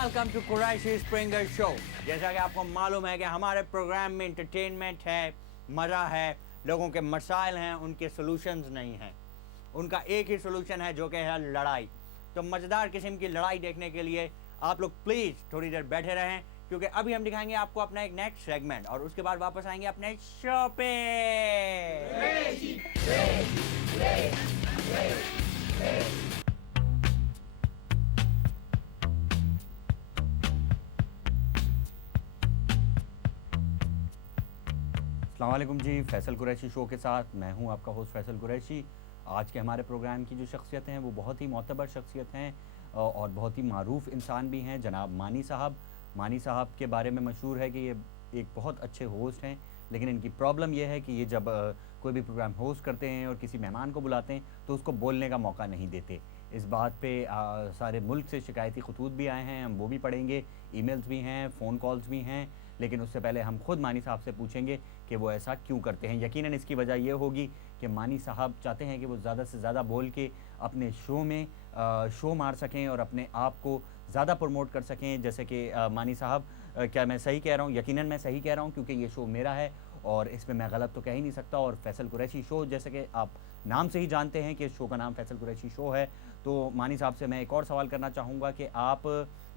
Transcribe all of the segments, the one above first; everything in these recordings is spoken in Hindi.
Welcome to Qureshi Springer show. जैसा कि आपको मालूम है कि हमारे प्रोग्राम में इंटरटेनमेंट है, मज़ा है, लोगों के मसाइल हैं, उनके सॉल्यूशंस नहीं हैं। उनका एक ही सॉल्यूशन है जो कि है लड़ाई। तो मज़ेदार किस्म की लड़ाई देखने के लिए आप लोग प्लीज़ थोड़ी देर बैठे रहें, क्योंकि अभी हम दिखाएंगे आपको अपना एक नेक्स्ट सेगमेंट और उसके बाद वापस आएंगे अपने शो पे। अस्सलाम वालेकुम जी, फैसल कुरैशी शो के साथ मैं हूं आपका होस्ट फैसल कुरैशी। आज के हमारे प्रोग्राम की जो शख्सियत हैं वो बहुत ही मोतबर शख्सियत हैं और बहुत ही मारूफ इंसान भी हैं, जनाब मानी साहब। मानी साहब के बारे में मशहूर है कि ये एक बहुत अच्छे होस्ट हैं, लेकिन इनकी प्रॉब्लम यह है कि ये जब कोई भी प्रोग्राम होस्ट करते हैं और किसी मेहमान को बुलाते हैं तो उसको बोलने का मौका नहीं देते। इस बात पे सारे मुल्क से शिकायती खतूत भी आए हैं, हम वो भी पढ़ेंगे, ईमेल्स भी हैं, फ़ोन कॉल्स भी हैं। लेकिन उससे पहले हम खुद मानी साहब से पूछेंगे कि वो ऐसा क्यों करते हैं। यकीनन इसकी वजह ये होगी कि मानी साहब चाहते हैं कि वो ज़्यादा से ज़्यादा बोल के अपने शो में शो मार सकें और अपने आप को ज़्यादा प्रमोट कर सकें। जैसे कि मानी साहब, क्या मैं सही कह रहा हूँ? यकीनन मैं सही कह रहा हूँ, क्योंकि ये शो मेरा है और इसमें मैं गलत तो कह ही नहीं सकता। और फैसल कुरैशी शो, जैसे कि आप नाम से ही जानते हैं कि इस शो का नाम फैसल कुरैशी शो है। तो मानी साहब से मैं एक और सवाल करना चाहूँगा कि आप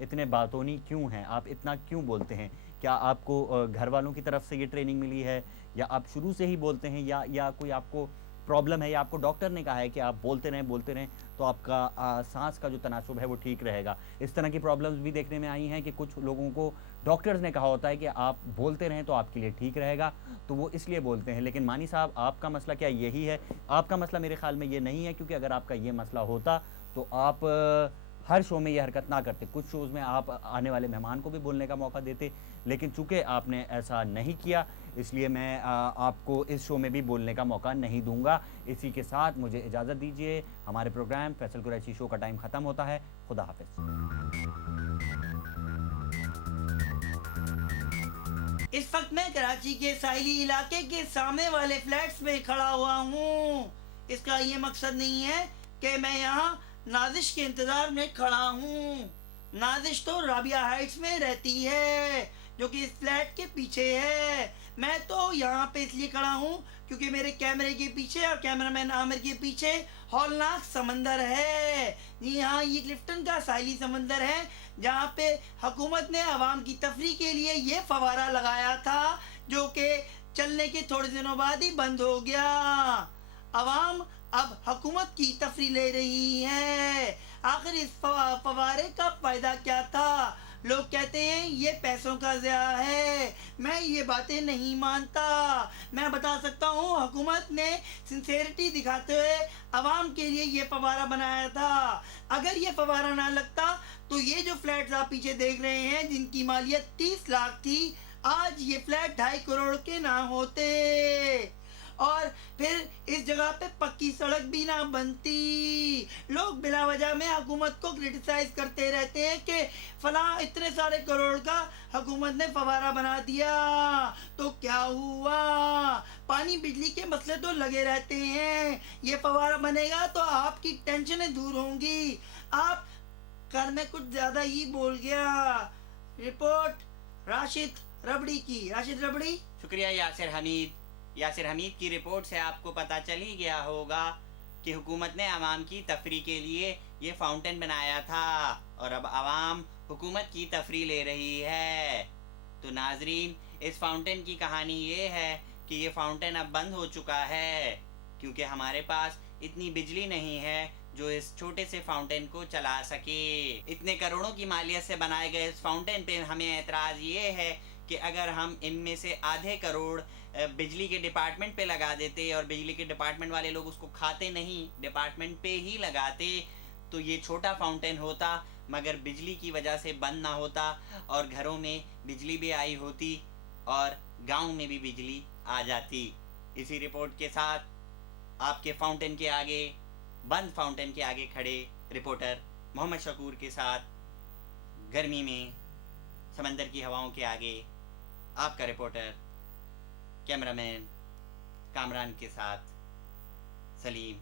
इतने बातूनी क्यों हैं? आप इतना क्यों बोलते हैं? क्या आपको घर वालों की तरफ से ये ट्रेनिंग मिली है, या आप शुरू से ही बोलते हैं, या कोई आपको प्रॉब्लम है, या आपको डॉक्टर ने कहा है कि आप बोलते रहें तो आपका सांस का जो तनासुब है वो ठीक रहेगा? इस तरह की प्रॉब्लम्स भी देखने में आई हैं कि कुछ लोगों को डॉक्टर्स ने कहा होता है कि आप बोलते रहें तो आपके लिए ठीक रहेगा, तो वो इसलिए बोलते हैं। लेकिन मानी साहब, आपका मसला क्या यही है? आपका मसला मेरे ख्याल में ये नहीं है, क्योंकि अगर आपका ये मसला होता तो आप हर शो में ये हरकत ना करते। कुछ शोज़ में आप आने वाले मेहमान को भी बोलने का मौका देते, लेकिन चूँकि आपने ऐसा नहीं किया, इसलिए मैं आपको इस शो में भी बोलने का मौका नहीं दूँगा। इसी के साथ मुझे इजाज़त दीजिए। हमारे प्रोग्राम फैसल कुरैशी शो का टाइम ख़त्म होता है। खुदा हाफ़िज़। इस वक्त मैं कराची के साहिली इलाके के सामने वाले फ्लैट्स में खड़ा हुआ हूँ। इसका ये मकसद नहीं है कि मैं यहाँ नाजिश के इंतज़ार में खड़ा हूँ। नाजिश तो राबिया हाइट्स में रहती है, जो कि इस फ्लैट के पीछे है। मैं तो यहाँ पे इसलिए खड़ा हूँ क्योंकि मेरे कैमरे के पीछे और कैमरामैन आमिर के पीछे हौलनाक समंदर है। जी हाँ, ये क्लिफ्टन का साहिली समंदर है, जहाँ पे हुकूमत ने आवाम की तफरीह के लिए ये फवारा लगाया था, जो कि चलने के थोड़े दिनों बाद ही बंद हो गया। आवाम अब हुकूमत की तफरीह ले रही है। आखिर इस फवारे का फ़ायदा क्या था? लोग कहते हैं ये पैसों का ज़या है। मैं ये बातें नहीं मानता। मैं बता सकता हूँ, हुकूमत ने सिंसेरिटी दिखाते हुए आवाम के लिए ये फवारा बनाया था। अगर ये फवारा ना लगता तो ये जो फ्लैट्स आप पीछे देख रहे हैं, जिनकी मालियत 30 लाख थी, आज ये फ्लैट 2.5 करोड़ के ना होते। और फिर इस जगह पे पक्की सड़क भी ना बनती। लोग बिला वजह में हुकूमत को क्रिटिसाइज करते रहते हैं कि फला इतने सारे करोड़ का हुकूमत ने फवारा बना दिया, तो क्या हुआ? पानी बिजली के मसले तो लगे रहते हैं। ये फवारा बनेगा तो आपकी टेंशनें दूर होंगी। आप कर में कुछ ज्यादा ही बोल गया। रिपोर्ट राशिद रबड़ी की। राशिद रबड़ी। शुक्रिया यासिर हमीद। यासिर हमीद की रिपोर्ट से आपको पता चल ही गया होगा कि हुकूमत ने आवाम की तफरी के लिए ये फाउंटेन बनाया था और अब आवाम हुकूमत की तफरी ले रही है। तो नाजरीन, इस फाउंटेन की कहानी ये है कि ये फाउंटेन अब बंद हो चुका है, क्योंकि हमारे पास इतनी बिजली नहीं है जो इस छोटे से फाउंटेन को चला सके। इतने करोड़ों की मालियत से बनाए गए इस फाउंटेन पे हमें एतराज़ ये है कि अगर हम इनमें से आधे करोड़ बिजली के डिपार्टमेंट पे लगा देते और बिजली के डिपार्टमेंट वाले लोग उसको खाते नहीं, डिपार्टमेंट पे ही लगाते, तो ये छोटा फाउंटेन होता मगर बिजली की वजह से बंद ना होता और घरों में बिजली भी आई होती और गांव में भी बिजली आ जाती। इसी रिपोर्ट के साथ आपके फाउंटेन के आगे, बंद फाउंटेन के आगे खड़े रिपोर्टर मोहम्मद शकूर के साथ गर्मी में समंदर की हवाओं के आगे आपका रिपोर्टर कैमरामैन कामरान के साथ Salim.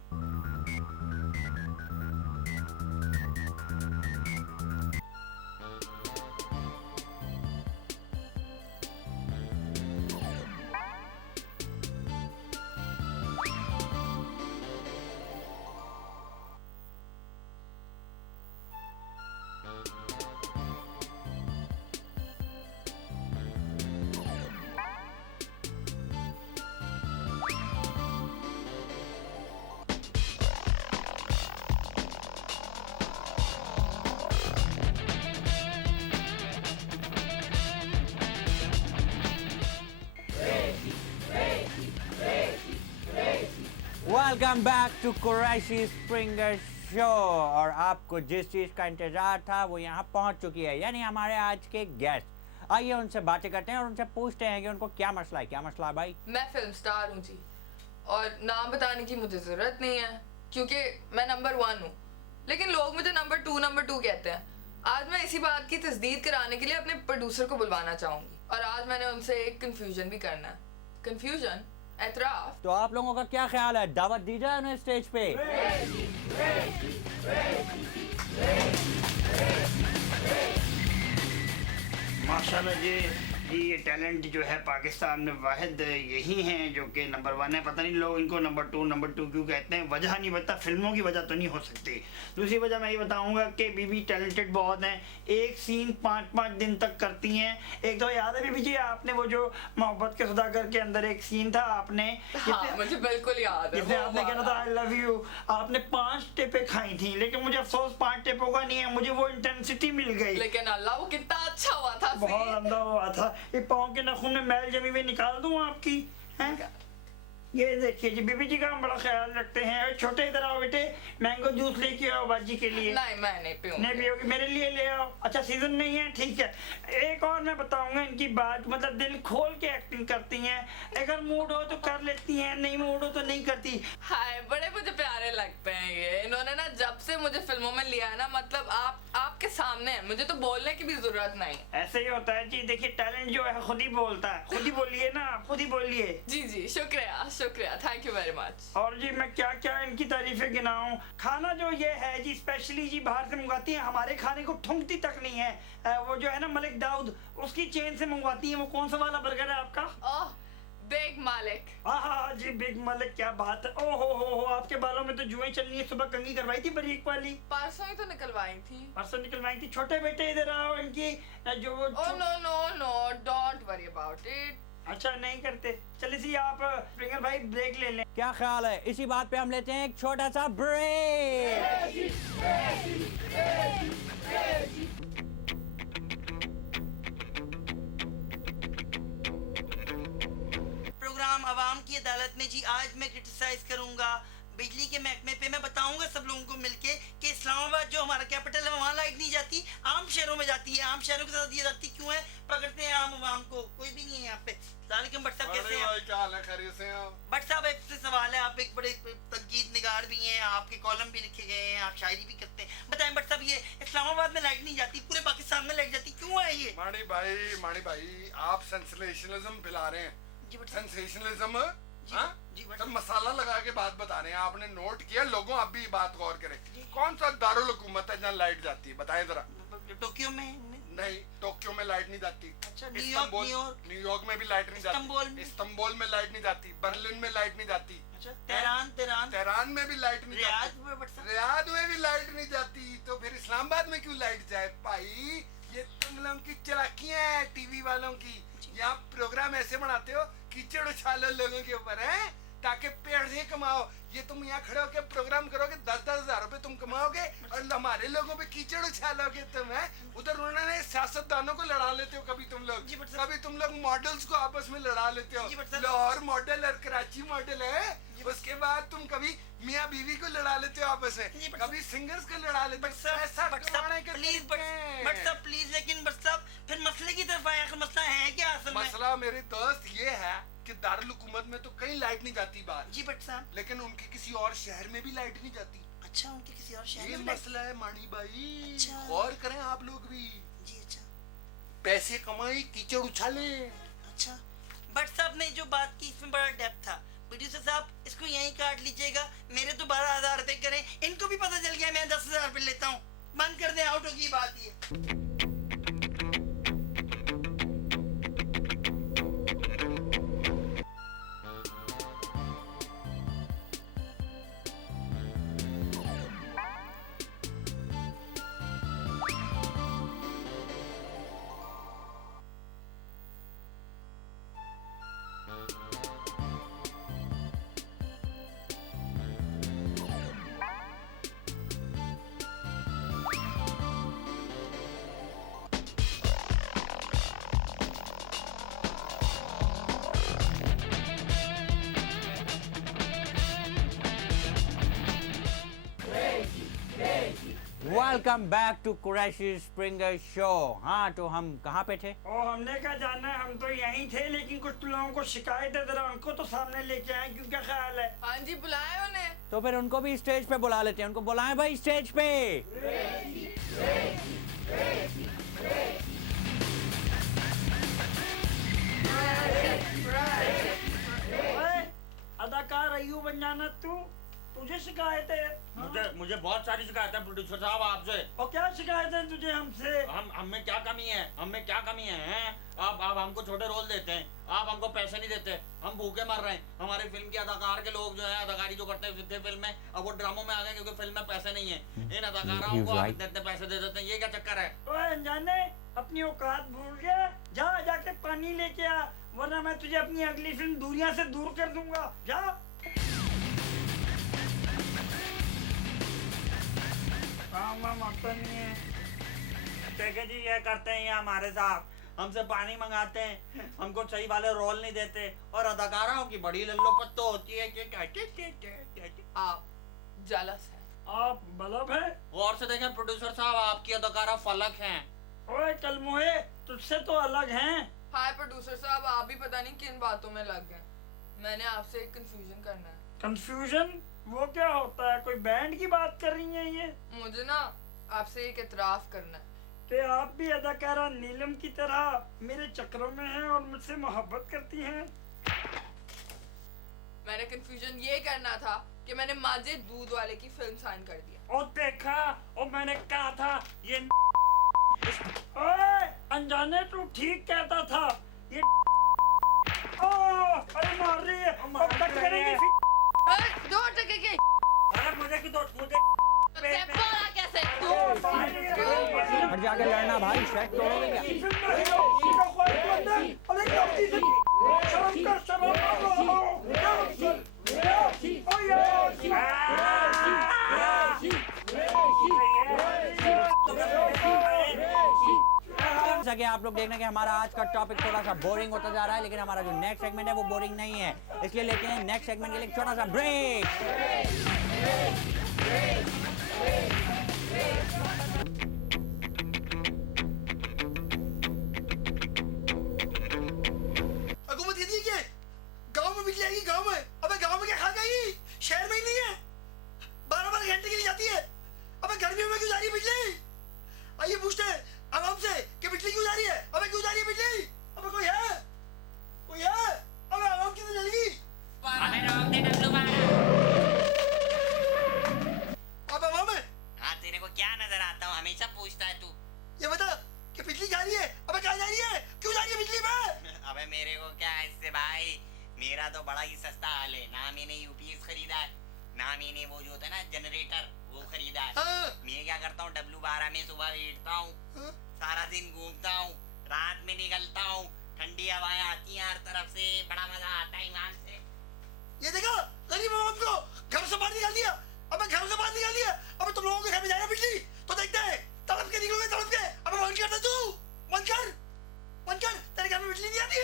Welcome back to Qureshi Springer show. और आपको जिस चीज़ का इंतजार था वो यहाँ पहुँच चुकी है, यानी हमारे आज के गेस्ट। आइए उनसे बातें करते हैं और उनसे पूछते हैं कि उनको क्या मसला है। क्या मसला है भाई? मैं फिल्म स्टार हूँ जी, और नाम बताने की मुझे ज़रूरत नहीं है क्योंकि मैं नंबर 1 हूँ, लेकिन लोग मुझे नंबर टू कहते हैं। आज मैं इसी बात की तस्दीक कराने के लिए अपने प्रोड्यूसर को बुलवाना चाहूँगी, और आज मैंने उनसे एक कन्फ्यूजन भी करना है। कन्फ्यूजन, एतराफ़। तो आप लोगों का क्या ख्याल है, दावत दी जाए उन्हें स्टेज पे? माशाल्लाह जी, ये टैलेंट जो है पाकिस्तान में वाहिद यही हैं जो कि नंबर 1 है। पता नहीं लोग इनको नंबर टू क्यों कहते हैं, वजह नहीं बता, फिल्मों की वजह तो नहीं हो सकती। दूसरी वजह मैं ये बताऊंगा कि बीबी टैलेंटेड बहुत हैं, एक सीन 5-5 दिन तक करती हैं। एक तो याद है बीबी जी आपने वो जो मोहब्बत के सौदागर के अंदर एक सीन था, आपने हाँ, मुझे बिल्कुल याद है। जिसमें आपने कहना था आई लव यू, आपने 5 टेपें खाई थी, लेकिन मुझे अफसोस 5 टेपों का नहीं है, मुझे वो इंटेंसिटी मिल गई। लेकिन अल्लाह वो कितना अच्छा हुआ था, बहुत अंधा हुआ था। ये पाँव के नाखून में मैल जमी हुई निकाल दूं आपकी, हैं? ये देखिए जी, बीबी जी का हम बड़ा ख्याल रखते हैं। छोटे इधर आओ बेटे, मैंगो जूस लेके आओ बाजी के लिए। नहीं, मैं नहीं पीऊंगी। नहीं पियोगी, मेरे लिए ले आओ। अच्छा सीजन नहीं है, ठीक है। एक और मैं बताऊंगा इनकी बात, मतलब दिल खोल के एक्टिंग करती हैं। अगर मूड हो तो कर लेती हैं, नहीं मूड हो तो नहीं करती। हाय, बड़े मुझे प्यारे लगते हैं ये। इन्होंने ना जब से मुझे फिल्मों में लिया है ना, मतलब आपके सामने है, मुझे तो बोलने की भी जरूरत नहीं। ऐसे ही होता है जी, देखिए टैलेंट जो है खुद ही बोलता है। खुद ही बोलिए ना, खुद ही बोलिए। जी जी, शुक्रिया, थैंक यू वेरी मच। और जी मैं क्या क्या इनकी तारीफें गिनाऊं। खाना जो ये है जी स्पेशली जी बाहर से मंगवाती हैं, हमारे खाने को ठुंकती तक नहीं है। वो जो है ना मलिक दाऊद, उसकी चेन से मंगवाती हैं। वो कौन सा वाला बर्गर है आपका? ओह, बिग मालिक। हाँ जी बिग मालिक, क्या बात है। ओ हो, आपके बालों में तो जुएं चल रही है। सुबह कंघी करवाई थी बारीक वाली? परसों ही तो निकलवाई थी। परसों निकलवाई थी। छोटे बेटे इधर आओ, इनकी जो oh no, don't worry about it. अच्छा नहीं करते। चलिए जी आप स्प्रिंगर भाई ब्रेक ले लें। क्या ख्याल है, इसी बात पे हम लेते हैं एक छोटा सा ब्रेक। प्रोग्राम अवाम की अदालत में जी आज मैं क्रिटिसाइज करूंगा बिजली के महकमे पे। मैं बताऊंगा सब लोगों को मिलके कि इस्लामाबाद जो हमारा कैपिटल है वहाँ लाइट नहीं जाती, आम शहरों में जाती है। आम शहरों के साथ ये जाती क्यों है? पकड़ते हैं आम अवाम को, कोई भी नहीं है यहाँ पे। सलाम बट साहब, कैसे हैं? क्या हाल है, खैरियत से हैं? बट साहब आपसे सवाल है, आप एक बड़े तनकीद निगार भी हैं, आपके कॉलम भी लिखे गए हैं, आप शायरी भी करते हैं। बताएं बट साहब, ये इस्लामाबाद में लाइट नहीं जाती, पूरे पाकिस्तान में लाइट जाती, क्यों है ये? मानी भाई आप सेंसेशनलिज्म फैला रहे हैं। जी बट साहब। सेंसेशनलिज्म, हाँ? जी बट सब मसाला लगा के बात बता रहे हैं। आपने नोट किया, लोगों आप भी बात गौर करें। कौन सा दारुल हुकूमत है जहाँ लाइट जाती है, बताएं जरा। टोक्यो में नहीं, टोक्यो में लाइट नहीं जाती। अच्छा, न्यूयॉर्क में भी लाइट नहीं जाती। इस्तांबुल में लाइट नहीं जाती। बर्लिन में लाइट नहीं जाती। अच्छा, तेहरान में भी लाइट नहीं जाती। रियाद में भी लाइट नहीं जाती। तो फिर इस्लामाबाद में क्यों लाइट जाए भाई? ये तुम लोगों की चालाकियां हैं, टीवी वालों की। यहाँ प्रोग्राम ऐसे बनाते हो, कीचड़ उछालो लोगों के ऊपर है ताकि पेड़ से कमाओ। ये तुम यहाँ खड़े होकर प्रोग्राम करोगे, 10-10 हजार रुपए तुम कमाओगे और हमारे लोगों पे कीचड़ उछालोगे तुम, है? उधर उन्होंने सियासतदानों को लड़ा लेते हो कभी तुम लोग मॉडल्स को आपस में लड़ा लेते हो। लाहौर मॉडल और कराची मॉडल है। उसके बाद तुम कभी मियाँ बीवी को लड़ा लेते हो आपस में, कभी सिंगर्स को लड़ा लेते हो। प्लीज, लेकिन फिर मसले की तरफ आया। मसला है क्या असल में? मसला मेरे दोस्त ये है कि दारुल हुकूमत में तो कहीं लाइट नहीं जाती बाहर। जी बट साहब, लेकिन उनके किसी और शहर में भी लाइट नहीं जाती। अच्छा, उनके किसी और शहर ये में मसला है मानी भाई। अच्छा। गौर करें आप लोग भी। जी अच्छा। पैसे कमाई, कीचड़ उछाले। अच्छा, बट साहब ने जो बात की इसमें बड़ा डेप्थ था। प्रोड्यूसर साहब इसको यहीं काट लीजिएगा। मेरे तो 12,000 रुपए करें, इनको भी पता चल गया मैं 10,000 रुपए लेता हूँ। बंद कर दे, आउट होगी बात ये। Welcome back to Qureshi Springer show. हाँ, तो हम कहाँ पे थे? और हमने क्या जानना है, हम तो यहीं थे, लेकिन कुछ लोगों को शिकायत है, जरा उनको तो सामने लेके आए, क्यों, क्या ख्याल है? हाँ जी, बुलाए उन्हें। तो फिर उनको भी स्टेज पे बुला लेते हैं। उनको बुलाएं भाई स्टेज पे। ओए, अदाकार अय्यूब अंजाना, तुझे शिकायत है? मुझे बहुत सारी शिकायत है प्रोड्यूसर साहब आपसे। और क्या शिकायत है तुझे हमसे? हमें क्या कमी है? हमें क्या कमी है, हैं? आप हमको छोटे रोल देते हैं, आप हमको पैसे नहीं देते, हम भूखे मर रहे हैं। हमारी फिल्म के अदाकार के लोग जो है अदाकारी जो करते थे फिल्म में, अब वो ड्रामों में आ गए क्योंकि फिल्म में पैसे नहीं है। इन अदाकारों को आप इतने पैसे दे देते हैं, ये क्या चक्कर है? ओए अनजाने, अपनी औकात भूल गया, जाके पानी लेके आ, वरना मैं तुझे अपनी अगली फिल्म दुनिया से दूर कर दूंगा। जा। काम आता नहीं है। देखे जी, ये करते हैं ये हमारे साथ, हमसे पानी मंगाते हैं, हमको सही वाले रोल नहीं देते, और अदाकारों की बड़ी लल्लो पत्तो होती है कि आप जलस हैं। आप बलब है? गौर से देखें प्रोड्यूसर साहब, आपकी अदाकारा फलक हैं। ओए कलमुहे, तुझसे तो अलग हैं। हाय प्रोड्यूसर साहब, आप भी पता नहीं किन बातों में लग गए। मैंने आपसे एक कंफ्यूजन करना है। कंफ्यूजन? वो क्या होता है? कोई बैंड की बात कर रही हैं ये? मुझे ना आपसे एक इतराफ करना है कि आप भी अदाकारा नीलम की तरह मेरे चक्रों में हैं और मुझसे मोहब्बत करती हैं। मैंने कंफ्यूजन ये करना था कि मैंने माजिद दूध वाले की फिल्म साइन कर दिया। और देखा, और मैंने कहा था ये ओए अनजाने, तू ठीक कहता था। ये अरे मार रही है, अब तक करेंगे। दो टके के अरे मुझे कैसे हट जाके लड़ना भाई, सेट तोड़ोगे क्या? अरे गलती से शर्म कर, जैसा कि आप लोग देख रहे हैं कि हमारा आज का टॉपिक थोड़ा सा बोरिंग होता जा रहा है, लेकिन हमारा जो नेक्स्ट सेगमेंट है वो बोरिंग नहीं है, इसलिए लेते हैं नेक्स्ट सेगमेंट के लिए छोटा सा ब्रेक। हुकूमत ये नहीं है कि गांव में बिजली आएगी, गांव में? अबे गांव में क्या खा गई? शहर में ही नहीं है, 12-12 घंटे के लिए जाती है। अबे गर्मियों में क्यों जा रही है बिजली? आइए पूछते हैं आवाम से कि बिजली क्यों जा रही है? अबे क्यों जा रही है बिजली? अबे कोई है? अबे आवाम कितनी जलेगी? अब आवाम है? हाँ, तेरे को क्या नजर आता हूँ? हमेशा पूछता है तू। ये बता कि बिजली जा रही है। अबे कहाँ जा रही है? क्यों जा रही है बिजली में? अबे मेरे को क्या है इससे भाई, मेरा तो बड़ा ही सस्ता हाल है। ना मैंने यूपीएस खरीदा है, ना मैंने वो जो होता है ना जनरेटर, वो खरीदा है। हाँ। मैं क्या करता हूँ, W12 में सुबह बैठता हूँ, हाँ? सारा दिन घूमता हूँ, रात में निकलता हूँ, ठंडी हवाएं आती हैं हर तरफ से, बड़ा मजा आता है ईमान से। ये देखा गरीब आवाम को घर से बाहर निकाल दिया। अबे घर से बाहर निकाल दिया। अबे तुम लोगों के घर में जाएगा बिजली तो देखते हैं, तड़प के निकलोगे, तड़प के। अबे बंद कर दे तू, बंद कर, तेरे घर में बिजली नहीं आती है।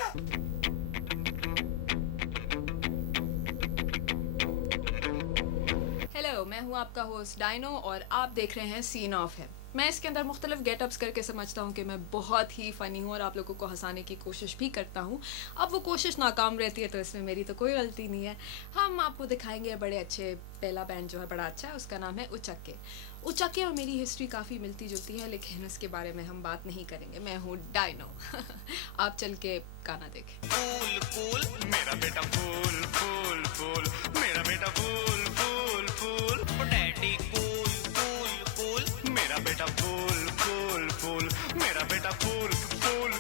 हेलो, मैं हूँ आपका होस्ट डाइनो और आप देख रहे हैं सीन ऑफ है। मैं इसके अंदर मुख्तलिफ गेटअप्स करके समझता हूँ कि मैं बहुत ही फ़नी हूँ और आप लोगों को हंसाने की कोशिश भी करता हूँ। अब वो कोशिश नाकाम रहती है तो इसमें मेरी तो कोई गलती नहीं है। हम आपको दिखाएंगे बड़े अच्छे, पहला बैंड जो है बड़ा अच्छा है, उसका नाम है उचक्के। उचक्के और मेरी हिस्ट्री काफ़ी मिलती जुलती है, लेकिन उसके बारे में हम बात नहीं करेंगे। मैं हूँ डाइनो। आप चल के गाना देखें। फूल फूल मेरा बेटा, फूल फूल फूल मेरा बेटा, फूल फूल फूल डैडी, कूल कूल कूल मेरा बेटा, फूल फूल फूल मेरा बेटा, फूल फूल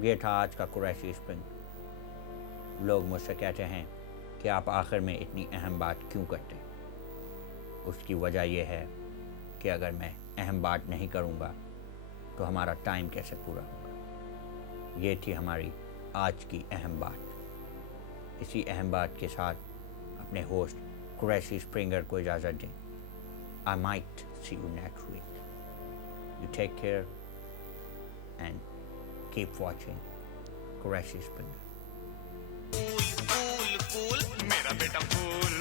ये था आज का कुरैशी स्प्रिंग। लोग मुझसे कहते हैं कि आप आखिर में इतनी अहम बात क्यों करते हैं। उसकी वजह यह है कि अगर मैं अहम बात नहीं करूँगा तो हमारा टाइम कैसे पूरा होगा। ये थी हमारी आज की अहम बात। इसी अहम बात के साथ अपने होस्ट कुरैशी स्प्रिंगर को इजाज़त दें। I might see you next week. You take care and keep watching Qureshi Spinner. Cool cool मेरा बेटा कूल